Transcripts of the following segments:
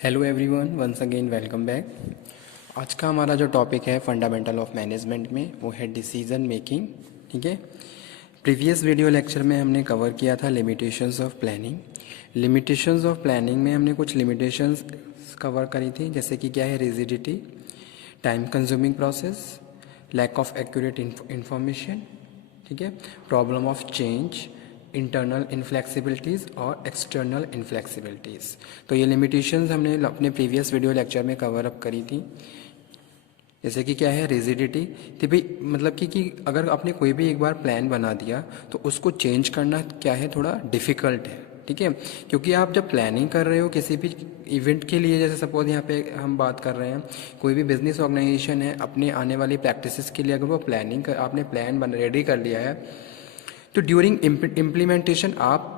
Hello everyone, once again welcome back. आज का हमारा जो टॉपिक है फंडामेंटल ऑफ मैनेजमेंट में, वो है डिसीजन मेकिंग। ठीक है। प्रीवियस वीडियो लेक्चर में हमने कवर किया था limitations of planning. Limitations of planning में हमने कुछ लिमिटेशंस कवर करी थी, जैसे कि क्या है rigidity, time consuming process, lack of accurate information, ठीक है, problem of change, internal inflexibilities और एक्सटर्नल इनफ्लेक्सिबिलिटीज़। तो ये लिमिटेशंस हमने अपने प्रीवियस वीडियो लेक्चर में कवर अप करी थी। जैसे कि क्या है रिजिडिटी, तो भाई मतलब कि अगर आपने कोई भी एक बार प्लान बना दिया तो उसको चेंज करना क्या है, थोड़ा डिफ़िकल्ट है। ठीक है, क्योंकि आप जब प्लानिंग कर रहे हो किसी भी इवेंट के लिए, जैसे सपोज यहाँ पे हम बात कर रहे हैं, कोई भी बिजनेस ऑर्गेनाइजेशन है, अपने आने वाली प्रैक्टिसेस के लिए अगर वो आपने प्लान रेडी कर लिया है, तो ड्यूरिंग इम्प्लीमेंटेशन आप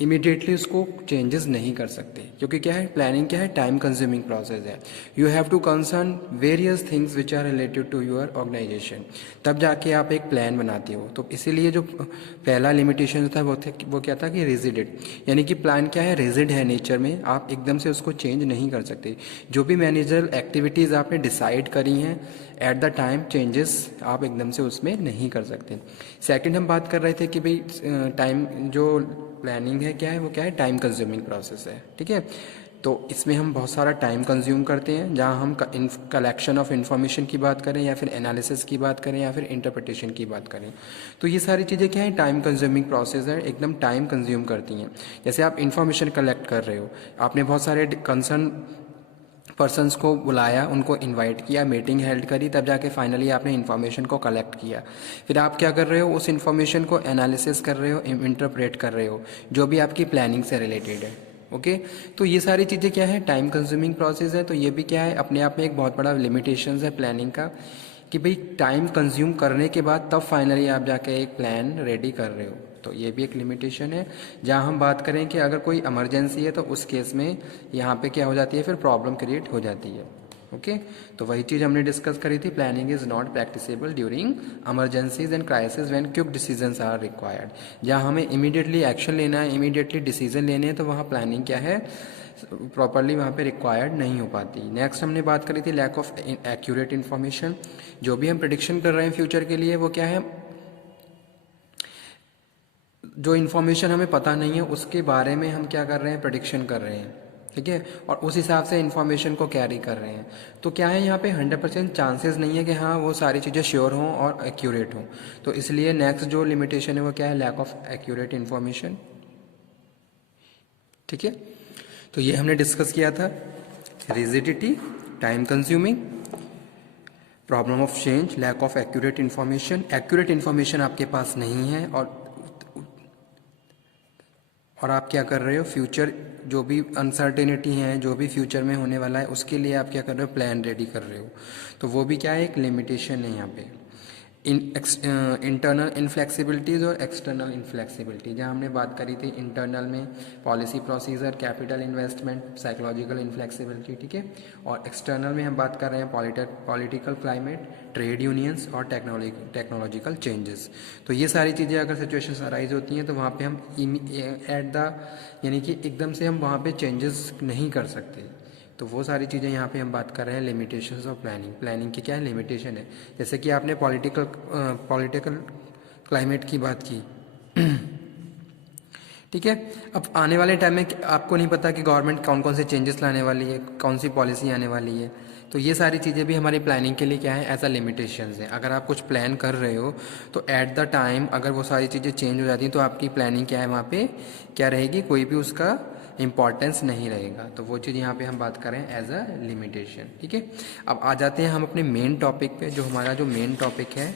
इमीडिएटली उसको चेंजेस नहीं कर सकते, क्योंकि क्या है प्लानिंग क्या है, टाइम कंज्यूमिंग प्रोसेस है। You have to concern various things which are related to your organisation, तब जाके आप एक प्लान बनाते हो। तो इसीलिए जो पहला लिमिटेशन था वो क्या था कि रिजिडेड, यानी कि प्लान क्या है, रिजिड है नेचर में, आप एकदम से उसको चेंज नहीं कर सकते। जो भी मैनेजरल एक्टिविटीज़ आपने डिसाइड करी हैं एट द टाइम, चेंजेस आप एकदम से उसमें नहीं कर सकते। सेकंड हम बात कर रहे थे कि भाई टाइम जो प्लानिंग है क्या है, वो क्या है, टाइम कंज्यूमिंग प्रोसेस है। ठीक है, तो इसमें हम बहुत सारा टाइम कंज्यूम करते हैं, जहाँ हम कलेक्शन ऑफ इन्फॉर्मेशन की बात करें या फिर एनालिसिस की बात करें या फिर इंटरप्रिटेशन की बात करें, तो ये सारी चीज़ें क्या है, टाइम कंज्यूमिंग प्रोसेस है, एकदम टाइम कंज्यूम करती हैं। जैसे आप इन्फॉर्मेशन कलेक्ट कर रहे हो, आपने बहुत सारे कंसर्न पर्सन्स को बुलाया, उनको इनवाइट किया, मीटिंग हेल्ड करी, तब जाके फाइनली आपने इन्फॉर्मेशन को कलेक्ट किया। फिर आप क्या कर रहे हो, उस इन्फॉर्मेशन को एनालिसिस कर रहे हो, इंटरप्रेट कर रहे हो, जो भी आपकी प्लानिंग से रिलेटेड है। ओके, तो ये सारी चीज़ें क्या है, टाइम कंज्यूमिंग प्रोसेस है। तो ये भी क्या है, अपने आप में एक बहुत बड़ा लिमिटेशन है प्लानिंग का, कि भाई टाइम कंज्यूम करने के बाद तब फाइनली आप जाके एक प्लान रेडी कर रहे हो। तो ये भी एक लिमिटेशन है। जहाँ हम बात करें कि अगर कोई इमरजेंसी है, तो उस केस में यहाँ पे क्या हो जाती है, फिर प्रॉब्लम क्रिएट हो जाती है। ओके, तो वही चीज़ हमने डिस्कस करी थी, planning is not practicable during emergencies and crisis when quick decisions are required. जहाँ हमें इमीडिएटली एक्शन लेना है, इमीडिएटली डिसीजन लेने हैं, तो वहाँ प्लानिंग क्या है, प्रॉपरली वहाँ पे रिक्वायर्ड नहीं हो पाती। नेक्स्ट हमने बात करी थी लैक ऑफ एक्यूरेट इन्फॉर्मेशन। जो भी हम प्रिडिक्शन कर रहे हैं फ्यूचर के लिए, वो क्या है, जो इन्फॉर्मेशन हमें पता नहीं है उसके बारे में हम क्या कर रहे हैं, प्रेडिक्शन कर रहे हैं। ठीक है, और उस हिसाब से इन्फॉर्मेशन को कैरी कर रहे हैं। तो क्या है, यहाँ पे 100% चांसेस नहीं है कि हाँ वो सारी चीज़ें श्योर हों और एक्यूरेट हों। तो इसलिए नेक्स्ट जो लिमिटेशन है वो क्या है, लैक ऑफ एक्यूरेट इन्फॉर्मेशन। ठीक है, तो ये हमने डिस्कस किया था, rigidity, time consuming, problem of change, lack of accurate information. Accurate information आपके पास नहीं है, और आप क्या कर रहे हो, फ्यूचर जो भी अनसर्टेनिटी है, जो भी फ्यूचर में होने वाला है, उसके लिए आप क्या कर रहे हो, प्लान रेडी कर रहे हो। तो वो भी क्या है, एक लिमिटेशन है यहाँ पे। इंटरनल इनफ्लेक्सिबिलिटीज़ और एक्सटर्नल इनफ्लेक्सिबिलिटी, जहाँ हमने बात करी थी इंटरनल में policy procedure, capital investment, psychological inflexibility. ठीक है, और एक्सटर्नल में हम बात कर रहे हैं पॉलिटिकल क्लाइमेट, ट्रेड यूनियंस और टेक्नोलॉजिकल चेंजेस। तो ये सारी चीज़ें अगर सिचुएशंस अराइज होती हैं, तो वहाँ पे हम यानी कि एकदम से हम वहाँ पे चेंजेस नहीं कर सकते। तो वो सारी चीज़ें यहाँ पे हम बात कर रहे हैं लिमिटेशंस ऑफ प्लानिंग। प्लानिंग की क्या है, लिमिटेशन है। जैसे कि आपने पॉलिटिकल क्लाइमेट की बात की। ठीक है, अब आने वाले टाइम में आपको नहीं पता कि गवर्नमेंट कौन कौन से चेंजेस लाने वाली है, कौन सी पॉलिसी आने वाली है। तो ये सारी चीज़ें भी हमारी प्लानिंग के लिए क्या है, ऐसा लिमिटेशंस है। अगर आप कुछ प्लान कर रहे हो, तो एट द टाइम अगर वो सारी चीज़ें चेंज हो जाती हैं, तो आपकी प्लानिंग क्या है, वहाँ पे क्या रहेगी, कोई भी उसका इंपॉर्टेंस नहीं रहेगा। तो वो चीज़ यहाँ पे हम बात करें एज अ लिमिटेशन। ठीक है, अब आ जाते हैं हम अपने मेन टॉपिक पे। जो हमारा जो मेन टॉपिक है,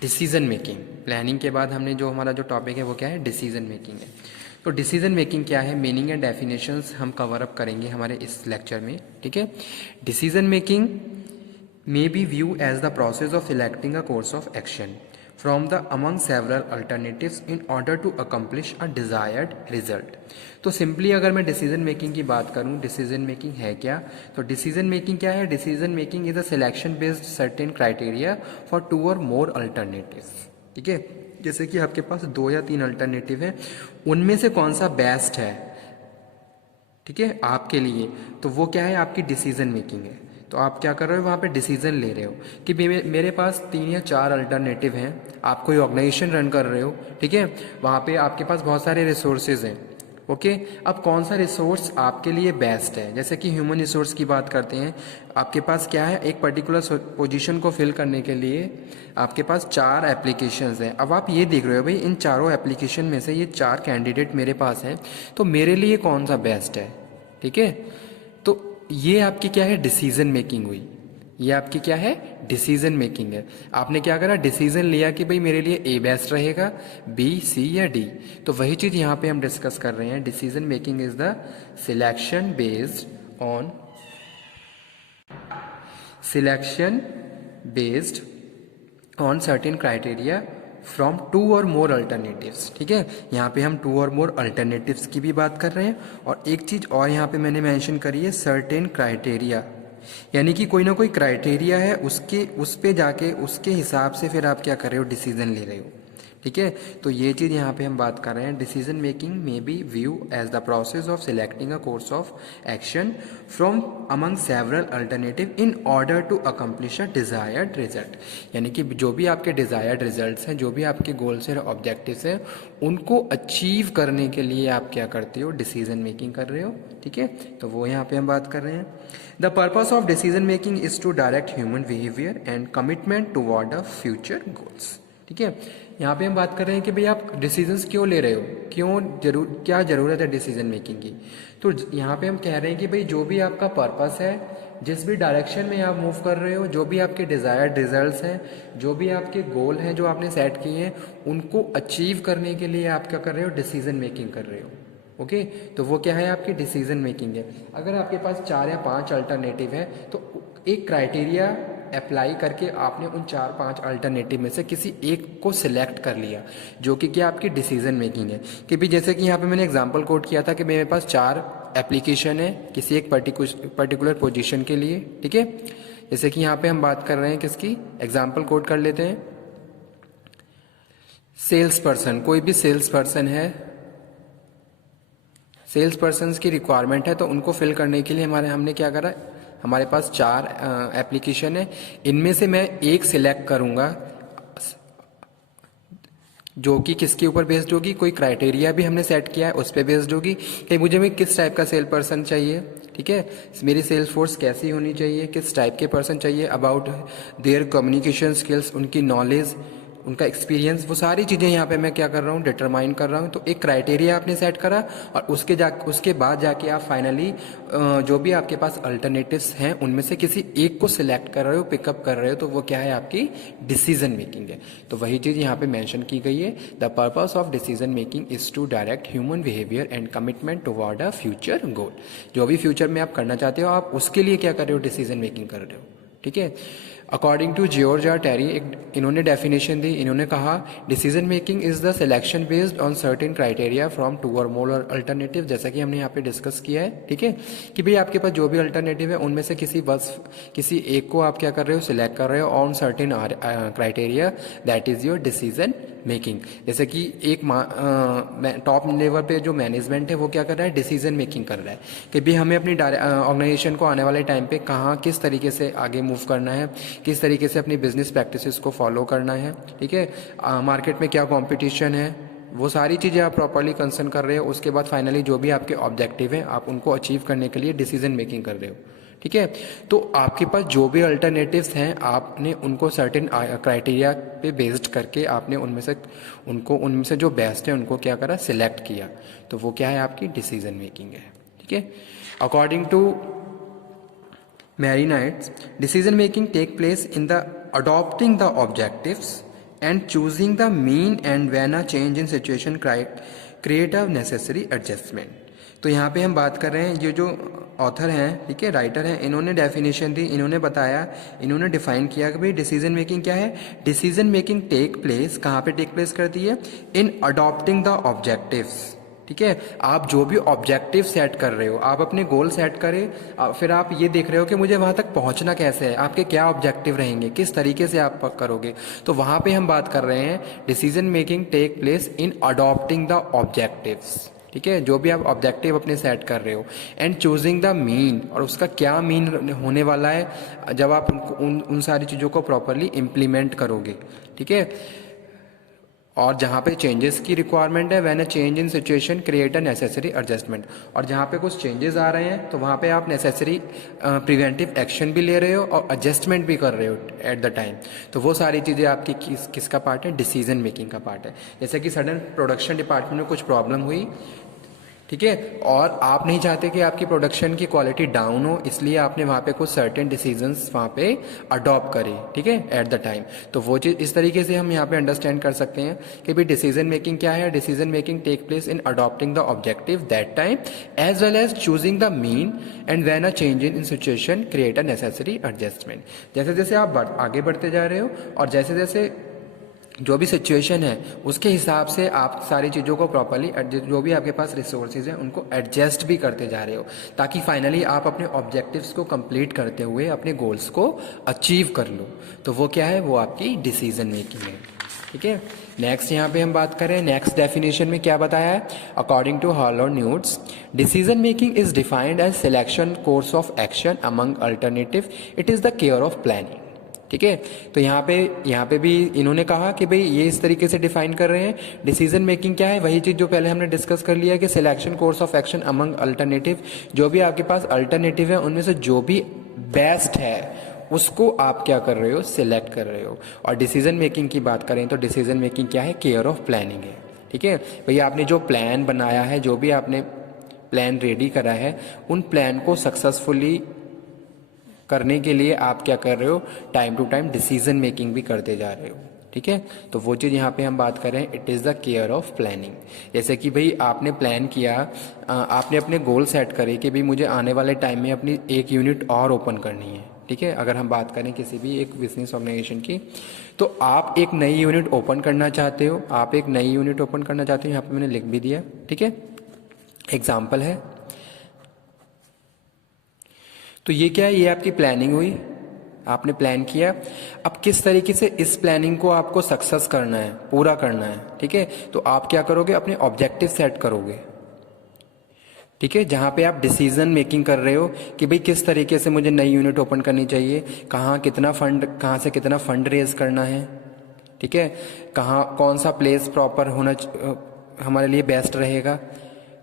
डिसीजन मेकिंग। प्लानिंग के बाद हमने जो हमारा जो टॉपिक है वो क्या है, डिसीजन मेकिंग है। तो डिसीजन मेकिंग क्या है, मीनिंग एंड डेफिनेशंस हम कवर अप करेंगे हमारे इस लेक्चर में। ठीक है, decision making may be viewed as the process of selecting a course of action from the among several alternatives in order to accomplish a desired result। तो simply अगर मैं डिसीजन मेकिंग की बात करूं, डिसीजन मेकिंग है क्या, तो decision making क्या है, decision making is a selection based certain criteria for two और मोर अल्टरनेटिव्स। ठीक है, जैसे कि आपके पास 2 या 3 अल्टरनेटिव है, उनमें से कौन सा बेस्ट है, ठीक है, आपके लिए, तो वो क्या है, आपकी डिसीजन मेकिंग है। तो आप क्या कर रहे हो, वहाँ पे डिसीजन ले रहे हो कि मेरे पास 3 या 4 अल्टरनेटिव हैं। आप कोई ऑर्गेनाइजेशन रन कर रहे हो, ठीक है, वहाँ पे आपके पास बहुत सारे रिसोर्सेज हैं। ओके, अब कौन सा रिसोर्स आपके लिए बेस्ट है, जैसे कि ह्यूमन रिसोर्स की बात करते हैं। आपके पास क्या है, एक पर्टिकुलर पोजीशन को फिल करने के लिए आपके पास 4 एप्लीकेशंस हैं। अब आप ये देख रहे हो भाई, इन चारों एप्लीकेशन में से ये 4 कैंडिडेट मेरे पास हैं, तो मेरे लिए कौन सा बेस्ट है। ठीक है, तो ये आपकी क्या है, डिसीजन मेकिंग हुई। ये आपकी क्या है, डिसीजन मेकिंग है। आपने क्या करा, डिसीजन लिया कि भाई मेरे लिए ए बेस्ट रहेगा, बी, सी या डी। तो वही चीज़ यहाँ पे हम डिस्कस कर रहे हैं। Decision making is the selection based on certain criteria from 2 और मोर अल्टरनेटिव्स। ठीक है, यहाँ पे हम 2 और मोर अल्टरनेटिव्स की भी बात कर रहे हैं। और एक चीज़ और यहाँ पे मैंने मेंशन करी है, सर्टेन क्राइटेरिया, यानी कि कोई ना कोई क्राइटेरिया है, उस पे जाके उसके हिसाब से फिर आप क्या कर रहे हो, डिसीजन ले रहे हो। ठीक है, तो ये चीज़ यहाँ पे हम बात कर रहे हैं। Decision making may be view as the process of selecting a course of action from among several alternative in order to accomplish a desired result. यानी कि जो भी आपके डिजायर्ड रिजल्ट्स हैं, जो भी आपके गोल्स और ऑब्जेक्टिव्स हैं, उनको अचीव करने के लिए आप क्या करते हो, डिसीजन मेकिंग कर रहे हो। ठीक है, तो वो यहाँ पे हम बात कर रहे हैं। The purpose of decision making is to direct human behaviour and commitment toward a future goals. ठीक है, यहाँ पे हम बात कर रहे हैं कि भाई आप डिसीजंस क्यों ले रहे हो, क्या ज़रूरत है डिसीजन मेकिंग की। तो यहाँ पे हम कह रहे हैं कि भाई जो भी आपका पर्पस है, जिस भी डायरेक्शन में आप मूव कर रहे हो, जो भी आपके डिज़ायर्ड रिजल्ट्स हैं, जो भी आपके गोल हैं जो आपने सेट किए हैं, उनको अचीव करने के लिए आप क्या कर रहे हो, डिसीजन मेकिंग कर रहे हो। ओके, तो वो क्या है, आपकी डिसीजन मेकिंग है। अगर आपके पास 4 या 5 अल्टरनेटिव है, तो एक क्राइटेरिया अप्लाई करके आपने उन 4-5 अल्टरनेटिव में से किसी एक को सिलेक्ट कर लिया, जो कि क्या आपकी डिसीजन मेकिंग है। कि भी जैसे कि यहाँ पे मैंने एग्जांपल कोट किया था कि मेरे पास 4 एप्लीकेशन है किसी एक पर्टिकुलर पोजीशन के लिए। ठीक है, जैसे कि यहाँ पे हम बात कर रहे हैं किसकी, एग्जाम्पल कोट कर लेते हैं। सेल्स पर्सन, कोई भी सेल्स पर्सन है, सेल्स पर्सन की रिक्वायरमेंट है, तो उनको फिल करने के लिए हमने क्या करा, हमारे पास 4 एप्लीकेशन है, इनमें से मैं एक सिलेक्ट करूंगा जो कि किसके ऊपर बेस्ड होगी, कोई क्राइटेरिया भी हमने सेट किया है उस पर बेस्ड होगी कि मुझे में किस टाइप का सेल पर्सन चाहिए। ठीक है, मेरी सेल्स फोर्स कैसी होनी चाहिए, किस टाइप के पर्सन चाहिए, अबाउट देयर कम्युनिकेशन स्किल्स, उनकी नॉलेज, उनका एक्सपीरियंस, वो सारी चीज़ें यहाँ पे मैं क्या कर रहा हूँ, डिटरमाइन कर रहा हूँ। तो एक क्राइटेरिया आपने सेट करा और उसके बाद जाके आप फाइनली जो भी आपके पास अल्टरनेटिव्स हैं उनमें से किसी एक को सिलेक्ट कर रहे हो, पिकअप कर रहे हो, तो वो क्या है, आपकी डिसीजन मेकिंग है। तो वही चीज़ यहाँ पे मेंशन की गई है, the purpose of decision making is to direct human behaviour and commitment toward a future goal. जो भी फ्यूचर में आप करना चाहते हो, आप उसके लिए क्या कर रहे हो, डिसीजन मेकिंग कर रहे हो। ठीक है, according to George R Terry, इन्होंने डेफिनेशन दी, इन्होंने कहा decision making is the selection based on certain criteria from 2 और मोर अल्टरनेटिव, जैसा कि हमने यहाँ पे डिस्कस किया है। ठीक है, कि भाई आपके पास जो भी अल्टरनेटिव है उनमें से किसी एक को आप क्या कर रहे हो, सिलेक्ट कर रहे हो on certain criteria, that is your decision making. जैसे कि एक टॉप लेवल पे जो मैनेजमेंट है वो क्या कर रहा है, डिसीजन मेकिंग कर रहा है कि भाई हमें अपनी ऑर्गेनाइजेशन को आने वाले टाइम पे कहाँ किस तरीके से आगे मूव करना है, किस तरीके से अपनी बिजनेस प्रैक्टिसेस को फॉलो करना है। ठीक है, मार्केट में क्या कंपटीशन है, वो सारी चीज़ें आप प्रॉपर्ली कंसर्न कर रहे हो। उसके बाद फाइनली जो भी आपके ऑब्जेक्टिव हैं आप उनको अचीव करने के लिए डिसीजन मेकिंग कर रहे हो। ठीक है, तो आपके पास जो भी अल्टरनेटिव्स हैं आपने उनको सर्टेन क्राइटेरिया पे बेस्ड करके आपने उनमें से जो बेस्ट है उनको क्या करा, सिलेक्ट किया, तो वो क्या है, आपकी डिसीजन मेकिंग है। ठीक है, according to Marinites, decision making take place in the adopting the objectives and choosing the mean and when a change in situation create a necessary adjustment. तो यहाँ पे हम बात कर रहे हैं, ये जो ऑथर हैं, ठीक है, राइटर हैं, इन्होंने डेफिनेशन दी, इन्होंने बताया, इन्होंने डिफाइन किया कि भाई डिसीजन मेकिंग क्या है। डिसीजन मेकिंग टेक प्लेस कहाँ पे टेक प्लेस करती है, इन अडॉप्टिंग द ऑब्जेक्टिव्स। ठीक है, आप जो भी ऑब्जेक्टिव सेट कर रहे हो, आप अपने गोल सेट करें, फिर आप ये देख रहे हो कि मुझे वहां तक पहुंचना कैसे है, आपके क्या ऑब्जेक्टिव रहेंगे, किस तरीके से आप करोगे, तो वहां पे हम बात कर रहे हैं decision making take place in adopting the objectives. ठीक है, जो भी आप ऑब्जेक्टिव अपने सेट कर रहे हो, एंड चूजिंग द मीन, और उसका क्या मीन होने वाला है जब आप उन सारी चीज़ों को प्रॉपरली इम्प्लीमेंट करोगे। ठीक है, और जहाँ पे चेंजेस की रिक्वायरमेंट है, when a change in situation create a necessary adjustment, और जहाँ पे कुछ चेंजेस आ रहे हैं तो वहाँ पे आप नेसेसरी प्रिवेंटिव एक्शन भी ले रहे हो और एडजस्टमेंट भी कर रहे हो एट द टाइम। तो वो सारी चीज़ें आपकी किसका पार्ट है, डिसीजन मेकिंग का पार्ट है। जैसे कि सडन प्रोडक्शन डिपार्टमेंट में कुछ प्रॉब्लम हुई, ठीक है, और आप नहीं चाहते कि आपकी प्रोडक्शन की क्वालिटी डाउन हो, इसलिए आपने वहाँ पे कुछ सर्टेन डिसीजंस वहाँ पे अडॉप्ट करे, ठीक है, एट द टाइम। तो वो चीज़ इस तरीके से हम यहाँ पे अंडरस्टैंड कर सकते हैं कि भाई डिसीजन मेकिंग क्या है। Decision making take place in adopting the objective that time as well as choosing the mean and when a change in situation create a necessary adjustment. जैसे जैसे आप आगे बढ़ते जा रहे हो और जैसे जैसे जो भी सिचुएशन है उसके हिसाब से आप सारी चीज़ों को प्रॉपरली जो भी आपके पास रिसोर्सेज हैं उनको एडजस्ट भी करते जा रहे हो, ताकि फाइनली आप अपने ऑब्जेक्टिव्स को कंप्लीट करते हुए अपने गोल्स को अचीव कर लो। तो वो क्या है, वो आपकी डिसीजन मेकिंग है। ठीक है, नेक्स्ट यहाँ पे हम बात करें, नेक्स्ट डेफिनेशन में क्या बताया है, अकॉर्डिंग टू हॉलो न्यूट्स, decision making is defined as selection course of action among alternative, it is the care of planning. ठीक है, तो यहाँ पे भी इन्होंने कहा कि भाई ये इस तरीके से डिफाइन कर रहे हैं डिसीजन मेकिंग क्या है, वही चीज़ जो पहले हमने डिस्कस कर लिया कि selection course of action among alternative, जो भी आपके पास अल्टरनेटिव है उनमें से जो भी बेस्ट है उसको आप क्या कर रहे हो, सिलेक्ट कर रहे हो। और डिसीजन मेकिंग की बात करें तो डिसीजन मेकिंग क्या है, केयर ऑफ प्लानिंग है। ठीक है, भैया आपने जो प्लान बनाया है, जो भी आपने प्लान रेडी करा है, उन प्लान को सक्सेसफुली करने के लिए आप क्या कर रहे हो, time to time decision making भी करते जा रहे हो। ठीक है, तो वो चीज़ यहाँ पे हम बात कर रहे हैं, it is the care of planning. जैसे कि भाई आपने प्लान किया, आपने अपने गोल सेट करे कि भाई मुझे आने वाले टाइम में अपनी एक यूनिट और ओपन करनी है। ठीक है, अगर हम बात करें किसी भी एक बिजनेस ऑर्गेनाइजेशन की, तो आप एक नई यूनिट ओपन करना चाहते हो, आप एक नई यूनिट ओपन करना चाहते हो, यहाँ पे मैंने लिख भी दिया। ठीक है, एग्जाम्पल है, तो ये क्या है, ये आपकी प्लानिंग हुई, आपने प्लान किया। अब किस तरीके से इस प्लानिंग को आपको सक्सेस करना है, पूरा करना है। ठीक है, तो आप क्या करोगे, अपने ऑब्जेक्टिव सेट करोगे। ठीक है, जहाँ पे आप डिसीजन मेकिंग कर रहे हो कि भाई किस तरीके से मुझे नई यूनिट ओपन करनी चाहिए, कहाँ से कितना फंड रेज करना है। ठीक है, कौन सा प्लेस प्रॉपर हमारे लिए बेस्ट रहेगा।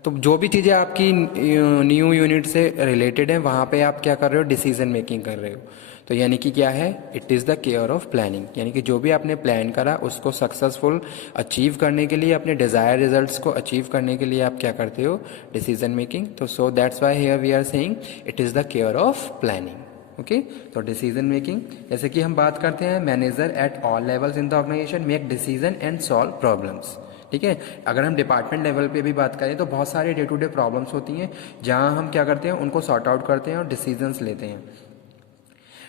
तो जो भी चीज़ें आपकी न्यू यूनिट से रिलेटेड है, वहाँ पे आप क्या कर रहे हो, डिसीजन मेकिंग कर रहे हो। तो यानी कि क्या है, it is the care of planning, यानी कि जो भी आपने प्लान करा उसको सक्सेसफुल अचीव करने के लिए, अपने डिज़ायर रिजल्ट्स को अचीव करने के लिए आप क्या करते हो, डिसीजन मेकिंग। तो so that's why here we are saying it is the care of planning. Okay, तो डिसीजन मेकिंग, जैसे कि हम बात करते हैं, manager at all levels in the organisation make decision and solve problems. ठीक है, अगर हम डिपार्टमेंट लेवल पे भी बात करें तो बहुत सारे डे टू डे प्रॉब्लम्स होती हैं, जहां हम क्या करते हैं, उनको सॉर्ट आउट करते हैं और डिसीजंस लेते हैं।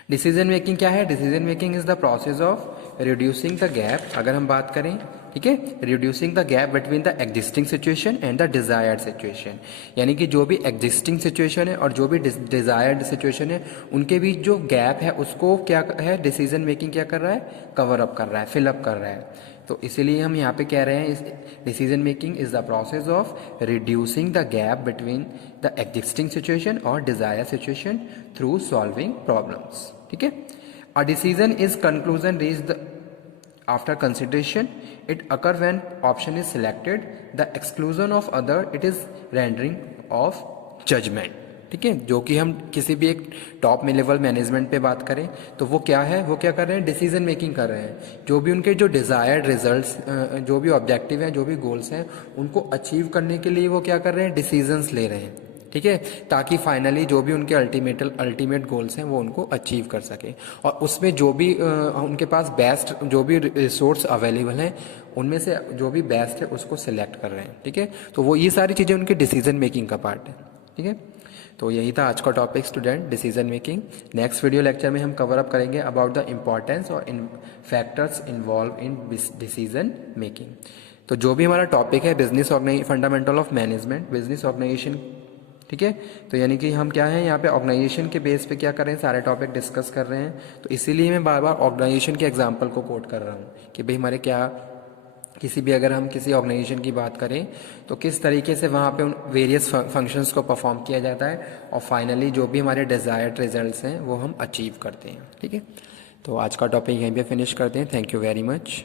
डिसीजन मेकिंग क्या है, decision making is the process of reducing the gap, अगर हम बात करें, ठीक है, reducing the gap between the existing situation and the desired situation, यानी कि जो भी एग्जिस्टिंग सिचुएशन है और जो भी डिजायर्ड सिचुएशन है उनके बीच जो गैप है उसको क्या है, डिसीजन मेकिंग क्या कर रहा है, कवर अप कर रहा है, फिल अप कर रहा है। तो इसीलिए हम यहाँ पे कह रहे हैं decision making is the process of reducing the gap between the existing situation और desire situation through solving problems. ठीक है, a decision is conclusion reached after consideration, it occur when option is selected, the exclusion of other, it is rendering of judgement. ठीक है, जो कि हम किसी भी एक टॉप में लेवल मैनेजमेंट पे बात करें तो वो क्या है, वो क्या कर रहे हैं, डिसीजन मेकिंग कर रहे हैं। जो भी उनके जो डिजायर्ड रिजल्ट्स, जो भी ऑब्जेक्टिव हैं, जो भी गोल्स हैं, उनको अचीव करने के लिए वो क्या कर रहे हैं, डिसीजंस ले रहे हैं। ठीक है, ताकि फाइनली जो भी उनके अल्टीमेट गोल्स हैं वो उनको अचीव कर सके, और उसमें जो भी उनके पास बेस्ट जो भी रिसोर्स अवेलेबल हैं उनमें से जो भी बेस्ट है उसको सिलेक्ट कर रहे हैं। ठीक है, तो वो ये सारी चीज़ें उनके डिसीजन मेकिंग का पार्ट है। ठीक है, तो यही था आज का topic student, decision making. Next video lecture में हम कवर अप करेंगे अबाउट द इम्पॉर्टेंस और इन factors involve in decision making. तो जो भी हमारा टॉपिक है business fundamental of management, business organisation. ठीक है, तो यानी कि हम क्या है यहाँ पे ऑर्गेनाइजेशन के बेस पे क्या कर रहे हैं, सारे टॉपिक डिस्कस कर रहे हैं। तो इसीलिए मैं बार बार ऑर्गेनाइजेशन के एग्जाम्पल को कोट कर रहा हूँ कि भाई हमारे क्या किसी भी अगर हम किसी ऑर्गेनाइजेशन की बात करें तो किस तरीके से वहाँ पे उन वेरियस फंक्शंस को परफॉर्म किया जाता है और फाइनली जो भी हमारे डिज़ायर्ड रिजल्ट्स हैं वो हम अचीव करते हैं। ठीक है, तो आज का टॉपिक यहीं पे फिनिश करते हैं। Thank you very much.